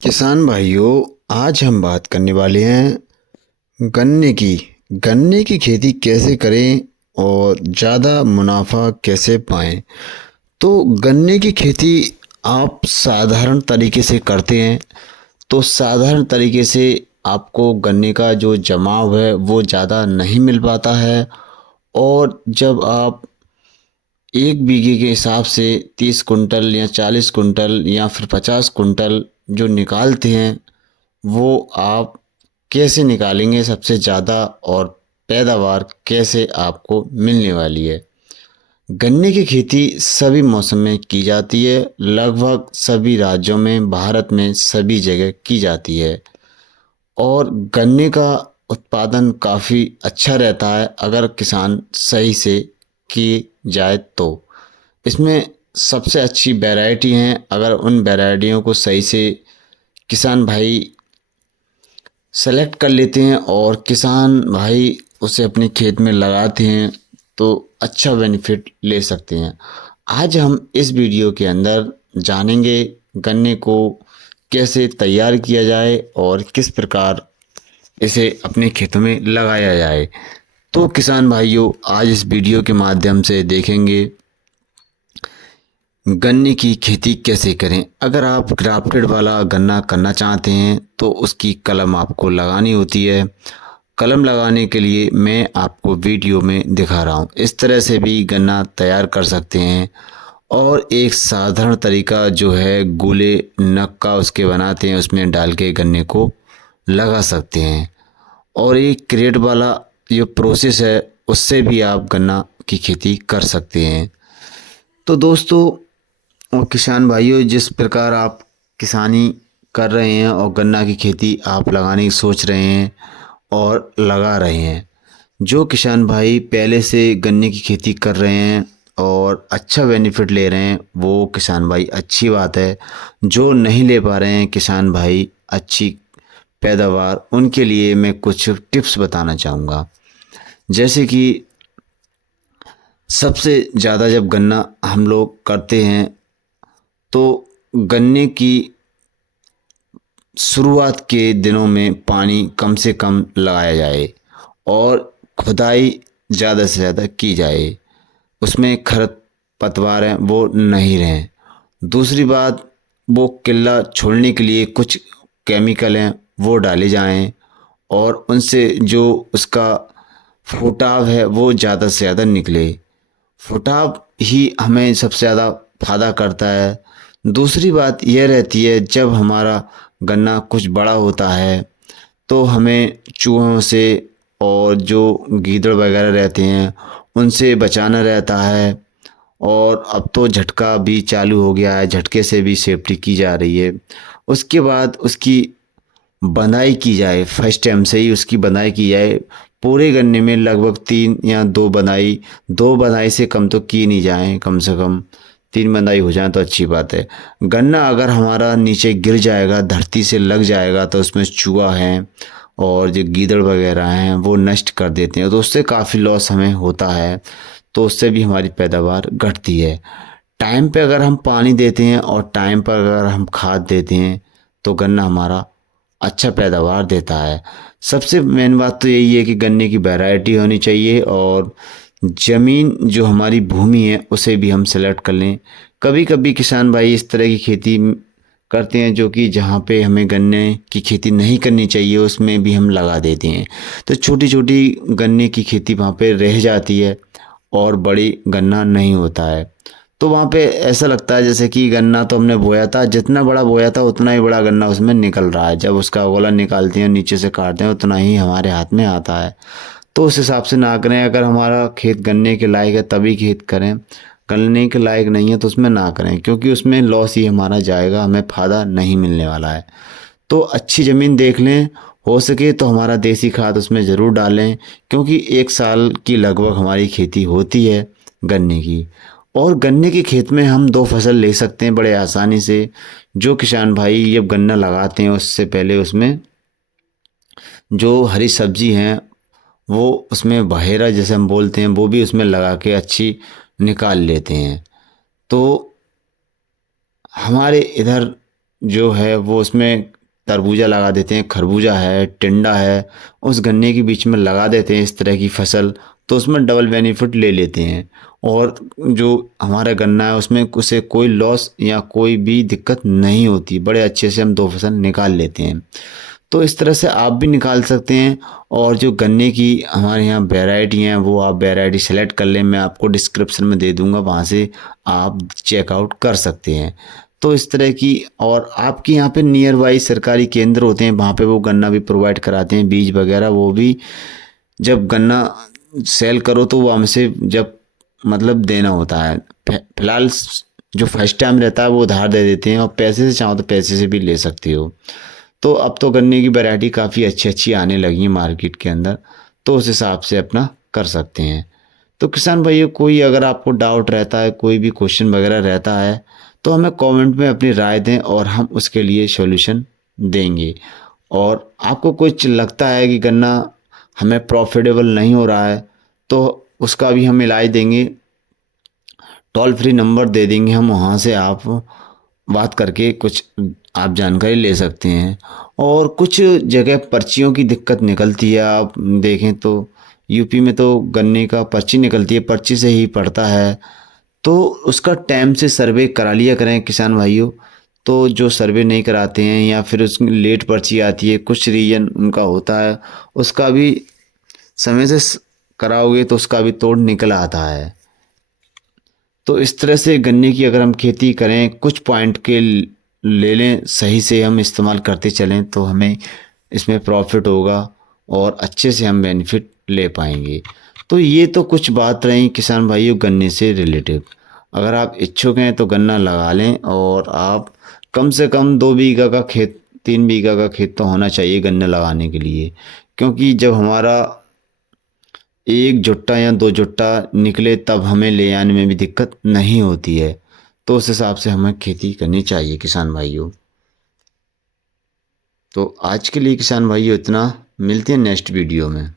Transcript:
किसान भाइयों, आज हम बात करने वाले हैं गन्ने की। गन्ने की खेती कैसे करें और ज़्यादा मुनाफा कैसे पाएं। तो गन्ने की खेती आप साधारण तरीके से करते हैं तो साधारण तरीके से आपको गन्ने का जो जमाव है वो ज़्यादा नहीं मिल पाता है। और जब आप 1 बीघे के हिसाब से 30 कुंटल या 40 कुंटल या फिर 50 कुंटल जो निकालते हैं, वो आप कैसे निकालेंगे सबसे ज़्यादा और पैदावार कैसे आपको मिलने वाली है। गन्ने की खेती सभी मौसम में की जाती है, लगभग सभी राज्यों में, भारत में सभी जगह की जाती है। और गन्ने का उत्पादन काफ़ी अच्छा रहता है अगर किसान सही से की जाए तो। इसमें सबसे अच्छी वैरायटी हैं, अगर उन वैरायटियों को सही से किसान भाई सेलेक्ट कर लेते हैं और किसान भाई उसे अपने खेत में लगाते हैं तो अच्छा बेनिफिट ले सकते हैं। आज हम इस वीडियो के अंदर जानेंगे गन्ने को कैसे तैयार किया जाए और किस प्रकार इसे अपने खेतों में लगाया जाए। तो किसान भाइयों, आज इस वीडियो के माध्यम से देखेंगे गन्ने की खेती कैसे करें। अगर आप ग्राफ्टेड वाला गन्ना करना चाहते हैं तो उसकी कलम आपको लगानी होती है। कलम लगाने के लिए मैं आपको वीडियो में दिखा रहा हूँ, इस तरह से भी गन्ना तैयार कर सकते हैं। और एक साधारण तरीका जो है गोले नग का उसके बनाते हैं, उसमें डाल के गन्ने को लगा सकते हैं। और एक क्रेट वाला जो प्रोसेस है उससे भी आप गन्ना की खेती कर सकते हैं। तो दोस्तों और किसान भाइयों, जिस प्रकार आप किसानी कर रहे हैं और गन्ना की खेती आप लगाने की सोच रहे हैं और लगा रहे हैं, जो किसान भाई पहले से गन्ने की खेती कर रहे हैं और अच्छा बेनिफिट ले रहे हैं, वो किसान भाई अच्छी बात है। जो नहीं ले पा रहे हैं किसान भाई अच्छी पैदावार, उनके लिए मैं कुछ टिप्स बताना चाहूँगा। जैसे कि सबसे ज़्यादा जब गन्ना हम लोग करते हैं तो गन्ने की शुरुआत के दिनों में पानी कम से कम लगाया जाए और खुदाई ज़्यादा से ज़्यादा की जाए, उसमें खरपतवार हैं वो नहीं रहें। दूसरी बात, वो किल्ला छोड़ने के लिए कुछ केमिकल हैं वो डाले जाएं और उनसे जो उसका फुटाव है वो ज़्यादा से ज़्यादा निकले। फुटाव ही हमें सबसे ज़्यादा फायदा करता है। दूसरी बात यह रहती है, जब हमारा गन्ना कुछ बड़ा होता है तो हमें चूहों से और जो गीदड़ वगैरह रहते हैं उनसे बचाना रहता है। और अब तो झटका भी चालू हो गया है, झटके से भी सेफ्टी की जा रही है। उसके बाद उसकी बंधाई की जाए, फर्स्ट टाइम से ही उसकी बंधाई की जाए। पूरे गन्ने में लगभग 3 या 2 बंधाई, 2 बंधाई से कम तो की नहीं जाए, कम से कम 3 बंधाई हो जाए तो अच्छी बात है। गन्ना अगर हमारा नीचे गिर जाएगा, धरती से लग जाएगा, तो उसमें चूहा है और जो गीदड़ वगैरह हैं वो नष्ट कर देते हैं, तो उससे काफ़ी लॉस हमें होता है। तो उससे भी हमारी पैदावार घटती है। टाइम पे अगर हम पानी देते हैं और टाइम पर अगर हम खाद देते हैं तो गन्ना हमारा अच्छा पैदावार देता है। सबसे मेन बात तो यही है कि गन्ने की वैरायटी होनी चाहिए और ज़मीन जो हमारी भूमि है उसे भी हम सेलेक्ट कर लें। कभी कभी किसान भाई इस तरह की खेती करते हैं जो कि जहाँ पे हमें गन्ने की खेती नहीं करनी चाहिए उसमें भी हम लगा देते हैं, तो छोटी छोटी गन्ने की खेती वहाँ पे रह जाती है और बड़ी गन्ना नहीं होता है। तो वहाँ पे ऐसा लगता है जैसे कि गन्ना तो हमने बोया था, जितना बड़ा बोया था उतना ही बड़ा गन्ना उसमें निकल रहा है। जब उसका गोला निकालते हैं नीचे से काटते हैं उतना ही हमारे हाथ में आता है। तो उस हिसाब से ना करें। अगर हमारा खेत गन्ने के लायक है तभी खेत करें, गन्ने के लायक नहीं है तो उसमें ना करें, क्योंकि उसमें लॉस ही हमारा जाएगा, हमें फ़ायदा नहीं मिलने वाला है। तो अच्छी ज़मीन देख लें, हो सके तो हमारा देसी खाद उसमें ज़रूर डालें, क्योंकि 1 साल की लगभग हमारी खेती होती है गन्ने की। और गन्ने के खेत में हम 2 फसल ले सकते हैं बड़े आसानी से। जो किसान भाई जब गन्ना लगाते हैं उससे पहले उसमें जो हरी सब्जी हैं वो उसमें बहेरा जैसे हम बोलते हैं वो भी उसमें लगा के अच्छी निकाल लेते हैं। तो हमारे इधर जो है वो उसमें तरबूजा लगा देते हैं, खरबूजा है, टिंडा है, उस गन्ने के बीच में लगा देते हैं इस तरह की फसल, तो उसमें डबल बेनिफिट ले लेते हैं। और जो हमारा गन्ना है उसमें उसे कोई लॉस या कोई भी दिक्कत नहीं होती, बड़े अच्छे से हम 2 फसल निकाल लेते हैं। तो इस तरह से आप भी निकाल सकते हैं। और जो गन्ने की हमारे यहाँ वैरायटी हैं वो आप वैरायटी सेलेक्ट कर लें, मैं आपको डिस्क्रिप्शन में दे दूँगा, वहाँ से आप चेकआउट कर सकते हैं। तो इस तरह की, और आपके यहाँ पे नियर बाई सरकारी केंद्र होते हैं, वहाँ पे वो गन्ना भी प्रोवाइड कराते हैं, बीज वगैरह। वो भी जब गन्ना सेल करो तो वो हमसे जब मतलब देना होता है। फिलहाल जो फर्स्ट टाइम रहता है वो उधार दे देते हैं, और पैसे से चाहो तो पैसे से भी ले सकते हो। तो अब तो गन्ने की वैरायटी काफ़ी अच्छी अच्छी आने लगी है मार्केट के अंदर, तो उस हिसाब से अपना कर सकते हैं। तो किसान भाइयों, कोई अगर आपको डाउट रहता है, कोई भी क्वेश्चन वगैरह रहता है, तो हमें कमेंट में अपनी राय दें और हम उसके लिए सॉल्यूशन देंगे। और आपको कुछ लगता है कि गन्ना हमें प्रॉफिटेबल नहीं हो रहा है, तो उसका भी हम इलाज देंगे, टोल फ्री नंबर दे देंगे हम, वहाँ से आप बात करके कुछ आप जानकारी ले सकते हैं। और कुछ जगह पर्चियों की दिक्कत निकलती है, आप देखें तो यूपी में तो गन्ने का पर्ची निकलती है, पर्ची से ही पड़ता है। तो उसका टाइम से सर्वे करा लिया करें किसान भाइयों। तो जो सर्वे नहीं कराते हैं या फिर उसमें लेट पर्ची आती है, कुछ रीजन उनका होता है, उसका भी समय से कराओगे तो उसका भी तोड़ निकल आता है। तो इस तरह से गन्ने की अगर हम खेती करें, कुछ पॉइंट के ले लें, सही से हम इस्तेमाल करते चलें, तो हमें इसमें प्रॉफिट होगा और अच्छे से हम बेनिफिट ले पाएंगे। तो ये तो कुछ बात रही किसान भाइयों गन्ने से रिलेटिव। अगर आप इच्छुक हैं तो गन्ना लगा लें, और आप कम से कम 2 बीघा का खेत, 3 बीघा का खेत तो होना चाहिए गन्ना लगाने के लिए। क्योंकि जब हमारा 1 जुट्टा या 2 जुट्टा निकले तब हमें ले आने में भी दिक्कत नहीं होती है। तो उस हिसाब से हमें खेती करनी चाहिए किसान भाइयों। तो आज के लिए किसान भाइयों इतना, मिलते हैं नेक्स्ट वीडियो में।